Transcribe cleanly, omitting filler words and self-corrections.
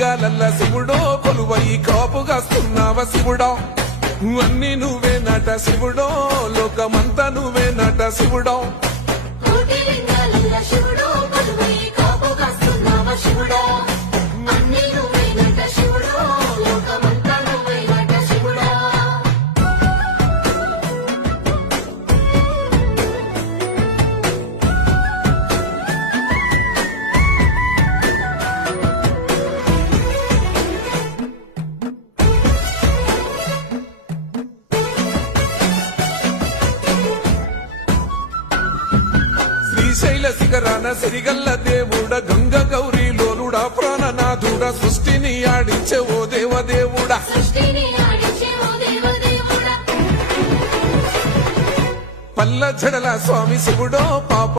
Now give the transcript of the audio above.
లింగాలల్ల శివుడో కొలువై కాపుగాస్తున్నావ శివుడో అన్ని నువ్వే నట శివుడో లోకమంతా నువ్వే నట శివుడో శ్రీశైల శిఖరాన సిరిగల్ల దేవుడ గంగ గౌరీ లోలుడా ప్రాణనాథుడ సృష్టిని ఆడించే ఓ దేవదేవుడా పల్ల జడల స్వామి శివుడో పాప